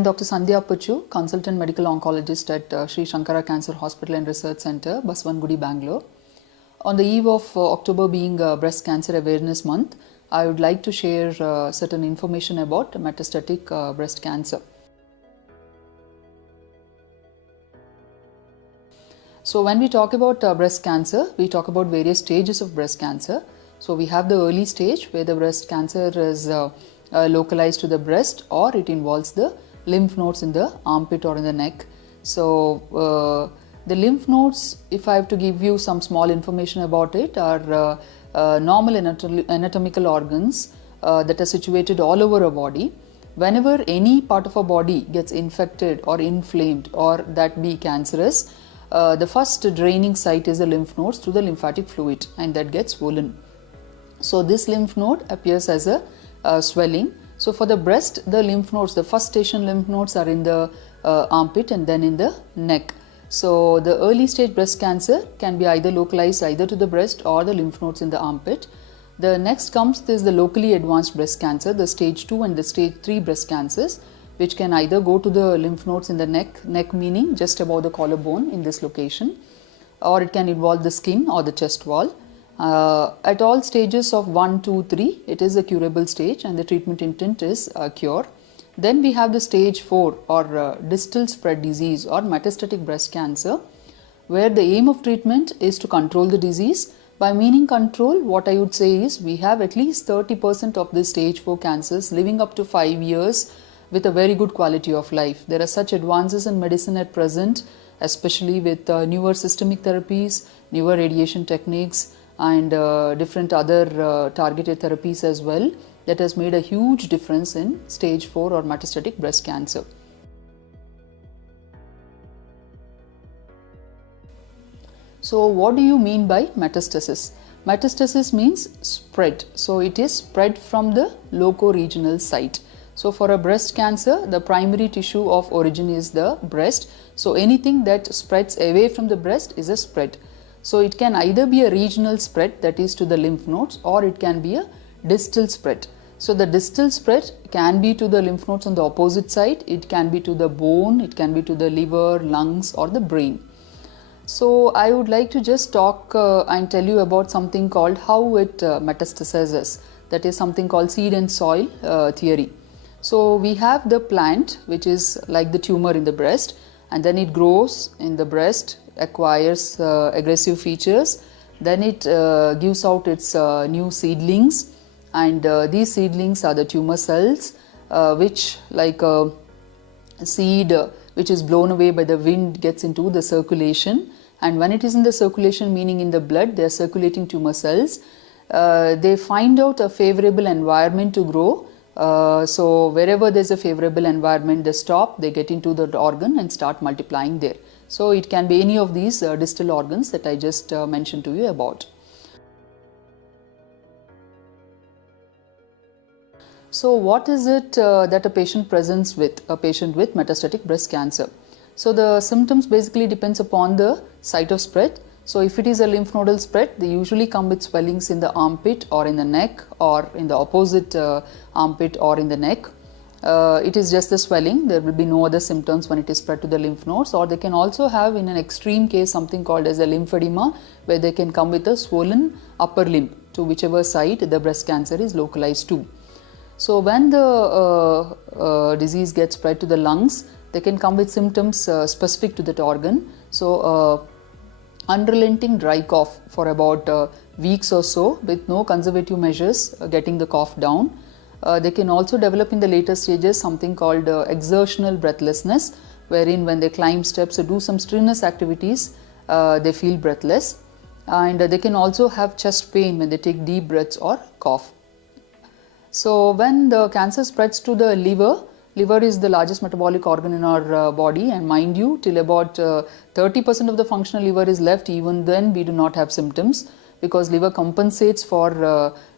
am Dr. Sandhya Appachu, Consultant Medical Oncologist at Sri Shankara Cancer Hospital and Research Center, Basavangudi, Bangalore. On the eve of October being Breast Cancer Awareness Month, I would like to share certain information about metastatic breast cancer. So when we talk about breast cancer, we talk about various stages of breast cancer. So we have the early stage where the breast cancer is localized to the breast, or it involves the lymph nodes in the armpit or in the neck. So the lymph nodes, if I have to give you some small information about it, are normal anatomical organs that are situated all over a body. Whenever any part of a body gets infected or inflamed or that be cancerous, the first draining site is the lymph nodes through the lymphatic fluid, and that gets swollen. So this lymph node appears as a swelling. So for the breast, the lymph nodes, the first station lymph nodes are in the armpit and then in the neck. So the early stage breast cancer can be either localized either to the breast or the lymph nodes in the armpit. The next comes is the locally advanced breast cancer, the stage 2 and the stage 3 breast cancers, which can either go to the lymph nodes in the neck meaning just above the collarbone in this location, or it can involve the skin or the chest wall. At all stages of 1, 2, 3, it is a curable stage and the treatment intent is a cure. Then we have the stage 4 or distal spread disease or metastatic breast cancer, where the aim of treatment is to control the disease. By meaning control, what I would say is we have at least 30% of the stage 4 cancers living up to 5 years with a very good quality of life. There are such advances in medicine at present, especially with newer systemic therapies, newer radiation techniques, and different other targeted therapies as well, that has made a huge difference in stage 4 or metastatic breast cancer. So what do you mean by metastasis? Metastasis means spread. So it is spread from the loco-regional site. So for a breast cancer, the primary tissue of origin is the breast. So anything that spreads away from the breast is a spread. So it can either be a regional spread, that is to the lymph nodes, or it can be a distal spread. So the distal spread can be to the lymph nodes on the opposite side, it can be to the bone, it can be to the liver, lungs, or the brain. So I would like to just talk and tell you about something called how it metastasizes, that is something called seed and soil theory. So we have the plant, which is like the tumor in the breast, and then it grows in the breast, acquires aggressive features, then it gives out its new seedlings, and these seedlings are the tumor cells, which like a seed which is blown away by the wind gets into the circulation, and when it is in the circulation, meaning in the blood, they are circulating tumor cells. They find out a favorable environment to grow. So wherever there is a favorable environment, they stop, they get into the organ and start multiplying there. So it can be any of these distal organs that I just mentioned to you about. So what is it that a patient presents with, a patient with metastatic breast cancer? So the symptoms basically depends upon the site of spread. So if it is a lymph nodal spread, they usually come with swellings in the armpit or in the neck or in the opposite armpit or in the neck. It is just the swelling, there will be no other symptoms when it is spread to the lymph nodes, or they can also have in an extreme case something called as a lymphedema, where they can come with a swollen upper limb to whichever site the breast cancer is localized to. So when the disease gets spread to the lungs, they can come with symptoms specific to that organ. So unrelenting dry cough for about weeks or so with no conservative measures getting the cough down. They can also develop in the later stages something called exertional breathlessness, wherein when they climb steps or do some strenuous activities, they feel breathless. And they can also have chest pain when they take deep breaths or cough. So when the cancer spreads to the liver, liver is the largest metabolic organ in our body, and mind you, till about 30% of the functional liver is left, even then we do not have symptoms, because liver compensates for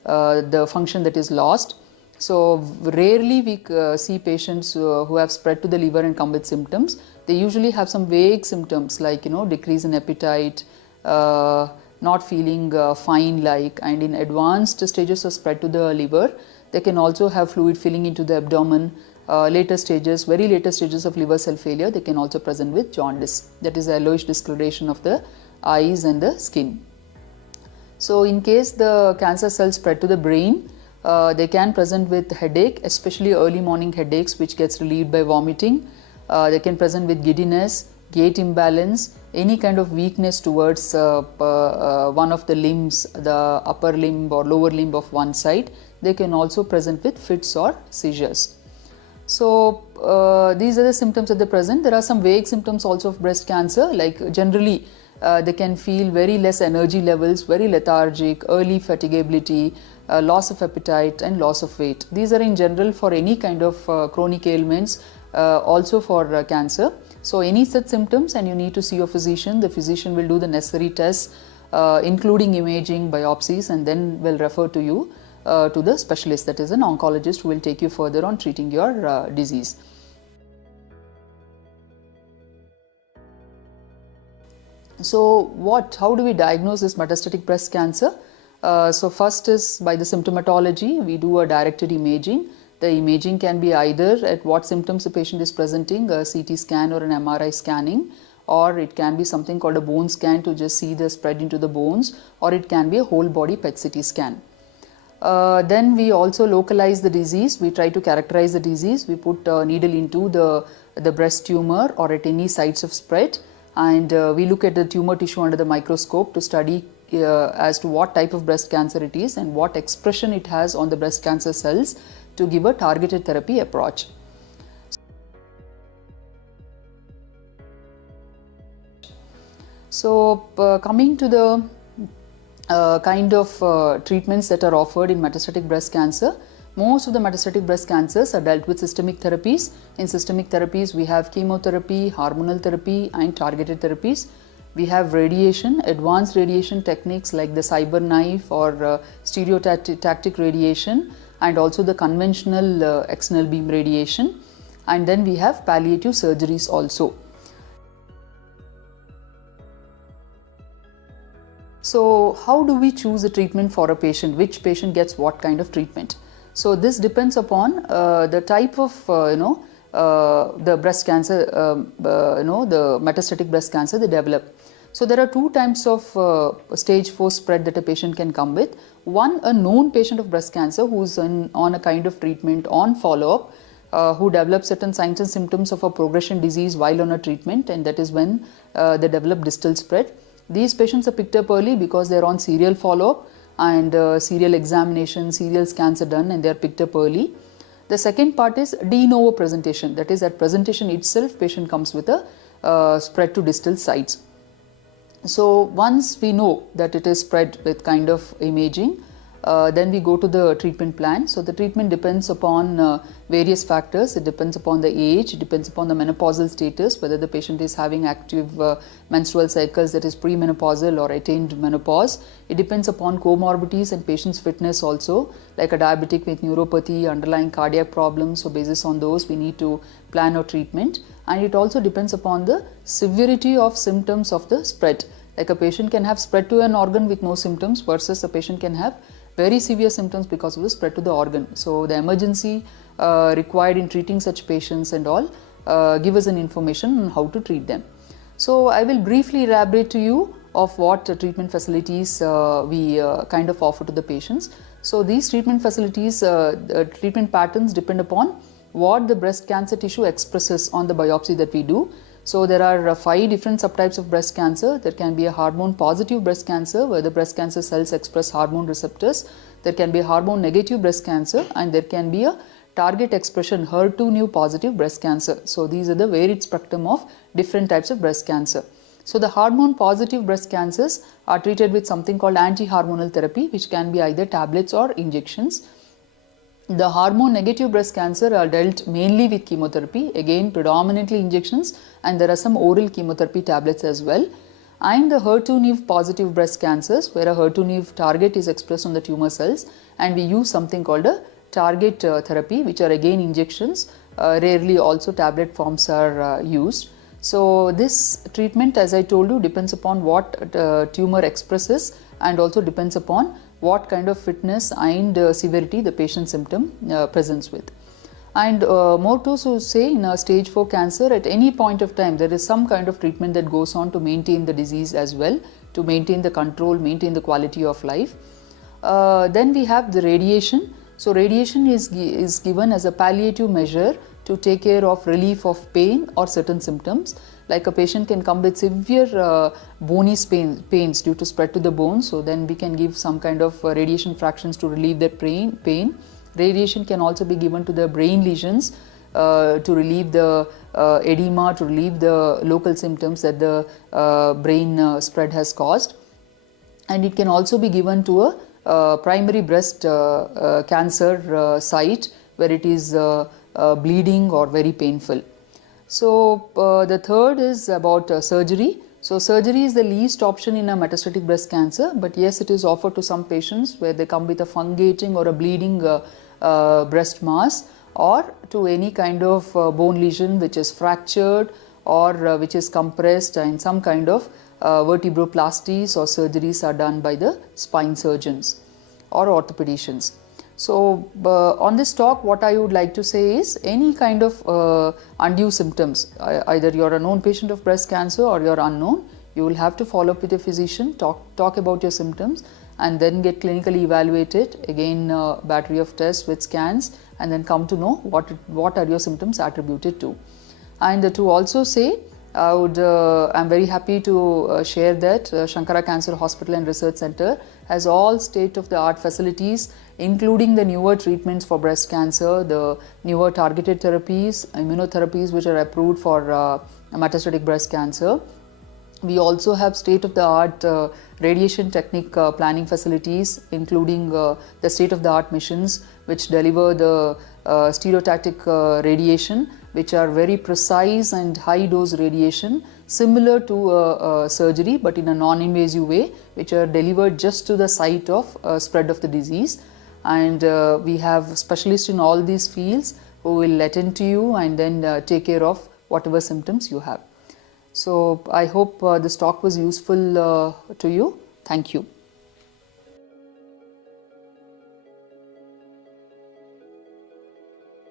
the function that is lost. So rarely we see patients who have spread to the liver and come with symptoms. They usually have some vague symptoms like decrease in appetite, not feeling fine like, and in advanced stages of spread to the liver, they can also have fluid filling into the abdomen, later stages, very later stages of liver cell failure, they can also present with jaundice. That is the yellowish discoloration of the eyes and the skin. So in case the cancer cells spread to the brain, they can present with headache, especially early morning headaches which gets relieved by vomiting. They can present with giddiness, gait imbalance, any kind of weakness towards one of the limbs, the upper limb or lower limb of one side. They can also present with fits or seizures. So these are the symptoms that they present. There are some vague symptoms also of breast cancer, like generally they can feel very less energy levels, very lethargic, early fatigability, loss of appetite and loss of weight. These are in general for any kind of chronic ailments, also for cancer. So any such symptoms and you need to see your physician, the physician will do the necessary tests including imaging, biopsies, and then will refer to you to the specialist, that is an oncologist, who will take you further on treating your disease. So how do we diagnose this metastatic breast cancer? So first is by the symptomatology. We do a directed imaging. The imaging can be either at what symptoms the patient is presenting, a CT scan or an MRI scanning, or it can be something called a bone scan to just see the spread into the bones, or it can be a whole body PET CT scan. Then we also localize the disease. We try to characterize the disease. We put a needle into the breast tumor or at any sites of spread, and we look at the tumor tissue under the microscope to study as to what type of breast cancer it is and what expression it has on the breast cancer cells to give a targeted therapy approach. So coming to the kind of treatments that are offered in metastatic breast cancer, most of the metastatic breast cancers are dealt with systemic therapies. In systemic therapies, we have chemotherapy, hormonal therapy, and targeted therapies. We have radiation, advanced radiation techniques like the CyberKnife or stereotactic radiation, and also the conventional external beam radiation. And then we have palliative surgeries also. So how do we choose a treatment for a patient? Which patient gets what kind of treatment? So this depends upon the type of the breast cancer, the metastatic breast cancer they develop. So there are two types of stage 4 spread that a patient can come with. One, a known patient of breast cancer who's on a kind of treatment on follow-up, who develops certain signs and symptoms of a progression disease while on a treatment, and that is when they develop distal spread. These patients are picked up early because they are on serial follow-up and serial examination, serial scans are done, and they are picked up early. The second part is de novo presentation, that is at presentation itself patient comes with a spread to distal sites. So once we know that it is spread with kind of imaging, then we go to the treatment plan. So the treatment depends upon various factors. It depends upon the age, it depends upon the menopausal status, whether the patient is having active menstrual cycles, that is premenopausal or attained menopause. It depends upon comorbidities and patient's fitness also, like a diabetic with neuropathy, underlying cardiac problems. So basis on those we need to plan our treatment. And it also depends upon the severity of symptoms of the spread. Like a patient can have spread to an organ with no symptoms versus a patient can have very severe symptoms because of the spread to the organ. So the emergency required in treating such patients and all give us an information on how to treat them. So I will briefly elaborate to you of what treatment facilities we kind of offer to the patients. So these treatment facilities, treatment patterns depend upon what the breast cancer tissue expresses on the biopsy that we do. So there are 5 different subtypes of breast cancer. There can be a hormone positive breast cancer where the breast cancer cells express hormone receptors. There can be a hormone negative breast cancer, and there can be a target expression HER2 positive breast cancer. So these are the varied spectrum of different types of breast cancer. So the hormone positive breast cancers are treated with something called anti-hormonal therapy, which can be either tablets or injections. The hormone negative breast cancer are dealt mainly with chemotherapy, again predominantly injections, and there are some oral chemotherapy tablets as well. And the HER2 positive breast cancers, where a HER2 target is expressed on the tumor cells, and we use something called a target therapy, which are again injections. Rarely also tablet forms are used. So this treatment, as I told you, depends upon what tumor expresses, and also depends upon what kind of fitness and severity the patient symptom presents with. And more to say, in a stage 4 cancer, at any point of time, there is some kind of treatment that goes on to maintain the disease as well, to maintain the control, maintain the quality of life. Then we have the radiation. So radiation is given as a palliative measure to take care of relief of pain or certain symptoms. Like a patient can come with severe bony pains due to spread to the bone. So then we can give some kind of radiation fractions to relieve that pain. Radiation can also be given to the brain lesions to relieve the edema, to relieve the local symptoms that the brain spread has caused. And it can also be given to a primary breast cancer site where it is bleeding or very painful. So the third is about surgery. So surgery is the least option in a metastatic breast cancer, but yes, it is offered to some patients where they come with a fungating or a bleeding breast mass, or to any kind of bone lesion which is fractured or which is compressed, and some kind of vertebroplasties or surgeries are done by the spine surgeons or orthopedicians. So on this talk, what I would like to say is, any kind of undue symptoms, either you are a known patient of breast cancer or you are unknown, you will have to follow up with your physician, talk about your symptoms, and then get clinically evaluated, again battery of tests with scans, and then come to know what are your symptoms attributed to. And to also say, I'm very happy to share that Shankara Cancer Hospital and Research Center has all state-of-the-art facilities, including the newer treatments for breast cancer, the newer targeted therapies, immunotherapies which are approved for metastatic breast cancer. We also have state-of-the-art radiation technique planning facilities, including the state-of-the-art machines which deliver the stereotactic radiation, which are very precise and high dose radiation, similar to surgery but in a non-invasive way, which are delivered just to the site of spread of the disease. And we have specialists in all these fields who will attend to you and then take care of whatever symptoms you have. So I hope this talk was useful to you. Thank you.